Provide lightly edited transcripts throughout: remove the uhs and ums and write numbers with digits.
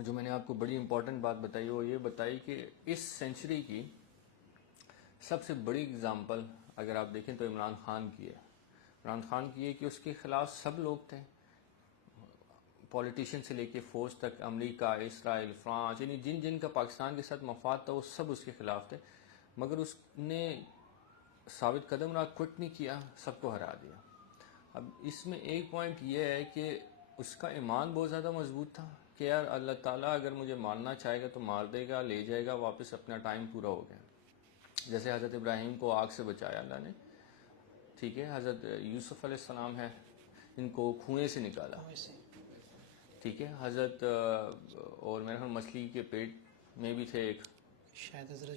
جو میں نے آپ کو بڑی امپورٹنٹ بات بتائی وہ یہ بتائی کہ اس سینچری کی سب سے بڑی اگزامپل اگر آپ دیکھیں تو عمران خان کی ہے. عمران خان کی ہے کہ اس کے خلاف سب لوگ تھے، پولیٹیشین سے لے کے فوج تک، امریکہ، اسرائیل، فرانس، یعنی جن جن کا پاکستان کے ساتھ مفاد تھا وہ سب اس کے خلاف تھے، مگر اس نے ثابت قدم رہا، کوئٹ نہیں کیا، سب کو ہرا دیا. اب اس میں ایک پوائنٹ یہ ہے کہ اس کا ایمان بہت زیادہ مضبوط تھا کہ یار اللہ تعالیٰ اگر مجھے مارنا چاہے گا تو مار دے گا، لے جائے گا واپس، اپنا ٹائم پورا ہو گیا. جیسے حضرت ابراہیم کو آگ سے بچایا اللہ نے، ٹھیک ہے. حضرت یوسف علیہ السلام ہے، ان کو کنویں سے نکالا، ٹھیک ہے. حضرت اور میرے خیال مچھلی کے پیٹ میں بھی تھے ایک، شاید حضرت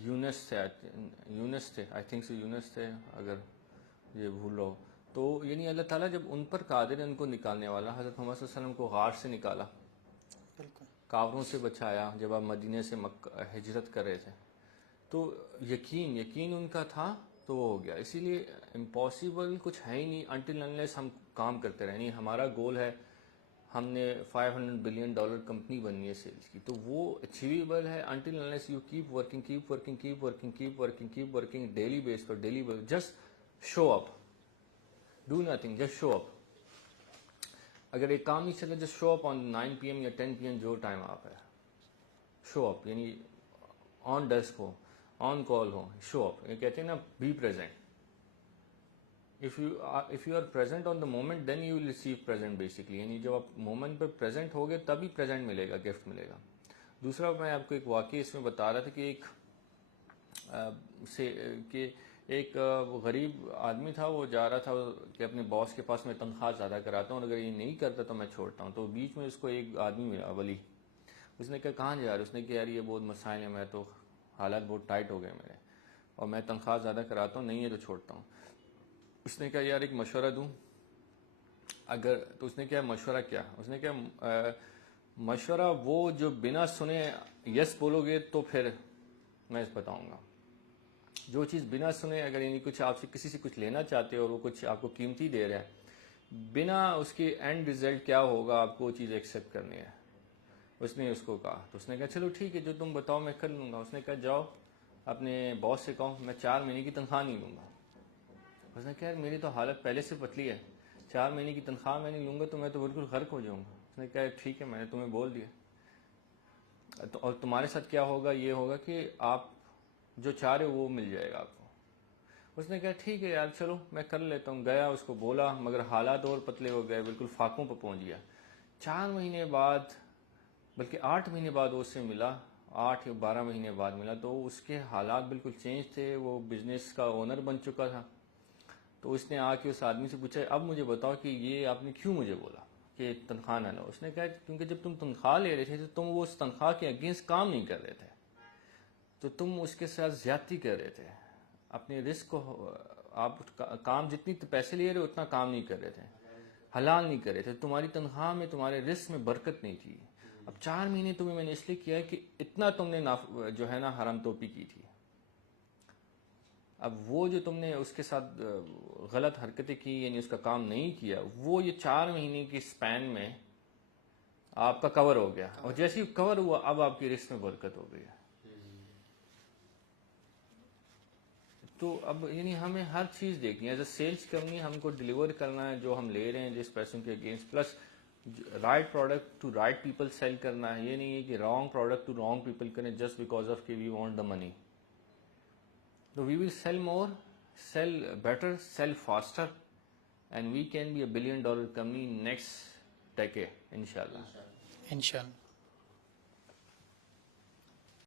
یونس تھے آئی تھنک سے یونس تھے اگر یہ بھول رہا ہو تو. یعنی اللہ تعالیٰ جب ان پر قادر ہے ان کو نکالنے والا. حضرت محمد صلی اللہ علیہ وسلم کو غار سے نکالا، بالکل کافروں سے بچایا جب آپ مدینے سے ہجرت کر رہے تھے. تو یقین ان کا تھا تو وہ ہو گیا. اسی لیے امپاسبل کچھ ہے ہی نہیں انٹل انلیس ہم کام کرتے رہیں. ہمارا گول ہے، ہم نے $500 بلین کمپنی بننی ہے سیلز کی، تو وہ اچیویبل ہے until unless you keep working daily basis پر، just show up, do nothing, just show up. اگر ایک کام نہیں چلا جسٹ شو اپ آن 9 PM یا 10 PM جو ٹائم آپ ہے، شو اپ، یعنی آن ڈیسک ہو، آن کال ہو، شو اپ. یہ کہتے ہیں نا be present. if you are present on the moment then you will receive present basically. یعنی جب آپ مومنٹ پہ پریزنٹ ہوگے تبھی پریزنٹ ملے گا، گفٹ ملے گا. دوسرا میں آپ کو ایک واقعہ اس میں بتا رہا تھا کہ ایک غریب آدمی تھا، وہ جا رہا تھا کہ اپنے باس کے پاس میں تنخواہ زیادہ کراتا ہوں، اگر یہ نہیں کرتا تو میں چھوڑتا ہوں. تو بیچ میں اس کو ایک آدمی ملا، ولی. اس نے کہا کہاں جا رہا ہے؟ اس نے کہا یار یہ بہت مسائل ہیں، میں تو حالات بہت ٹائٹ ہو گئے میرے، اور میں تنخواہ زیادہ کراتا ہوں، نہیں ہے تو چھوڑتا ہوں. اس نے کہا یار ایک مشورہ دوں اگر. تو اس نے کہا مشورہ کیا؟ اس نے کہا مشورہ وہ جو بنا سنے یس بولو گے تو پھر میں بتاؤں گا. جو چیز بنا سنے، اگر یعنی کچھ آپ سے کسی سے کچھ لینا چاہتے ہو اور وہ کچھ آپ کو قیمتی دے رہا ہے، بنا اس کے اینڈ ریزلٹ کیا ہوگا آپ کو وہ چیز ایکسیپٹ کرنی ہے. اس نے اس کو کہا. تو اس نے کہا چلو ٹھیک ہے جو تم بتاؤ میں کر لوں گا. اس نے کہا جاؤ اپنے باس سے کہو میں 4 مہینے کی تنخواہ نہیں لوں گا. اس نے کہا یار میری تو حالت پہلے سے پتلی ہے، 4 مہینے کی تنخواہ میں نہیں لوں گا تو میں تو بالکل غرق ہو جاؤں گا. اس نے کہا ٹھیک ہے میں نے تمہیں بول دیا، اور تمہارے ساتھ کیا ہوگا، یہ ہوگا کہ آپ جو چاہ رہے ہو وہ مل جائے گا آپ کو. اس نے کہا ٹھیک ہے یار چلو میں کر لیتا ہوں. گیا اس کو بولا، مگر حالات اور پتلے ہو گئے، بالکل فاقوں پہ پہنچ گیا. 4 مہینے بعد، بلکہ 8 مہینے بعد وہ اس سے ملا، 8 یا 12 مہینے بعد ملا، تو اس کے حالات بالکل چینج تھے. وہ بزنس کا اونر بن چکا تھا. تو اس نے آ کے اس آدمی سے پوچھا اب مجھے بتاؤ کہ یہ آپ نے کیوں مجھے بولا کہ تنخواہ نہ لو؟ اس نے کہا کیونکہ جب تم تنخواہ لے رہے تھے تو تم وہ اس تنخواہ کے اگینسٹ کام نہیں کر رہے تھے، تو تم اس کے ساتھ زیادتی کر رہے تھے. اپنے رزق کو آپ کام جتنی پیسے لے رہے اتنا کام نہیں کر رہے تھے، حلال نہیں کر رہے تھے. تمہاری تنخواہ میں، تمہارے رزق میں برکت نہیں تھی. اب 4 مہینے تمہیں میں نے اس لیے کیا ہے کہ اتنا تم نے جو ہے نا حرام توپی کی تھی. اب وہ جو تم نے اس کے ساتھ غلط حرکتیں کی، یعنی اس کا کام نہیں کیا، وہ یہ 4 مہینے کی سپین میں آپ کا کور ہو گیا، اور جیسے ہی کور ہوا اب آپ کی رزق میں برکت ہو گئی. تو اب یعنی ہمیں ہر چیز دیکھنی ہے. ایز اے سیلس کمپنی ہم کو ڈیلیور کرنا ہے جو ہم لے رہے ہیں جس پیسوں کے against, plus right product to right people sell کرنا ہے. یہ نہیں ہے کہ wrong product to wrong people کریں جسٹ بیکاز آف کہ we want the money. So we will sell more, sell better, sell faster, and we can be a $1 billion company next decade, inshallah. انشاءاللہ.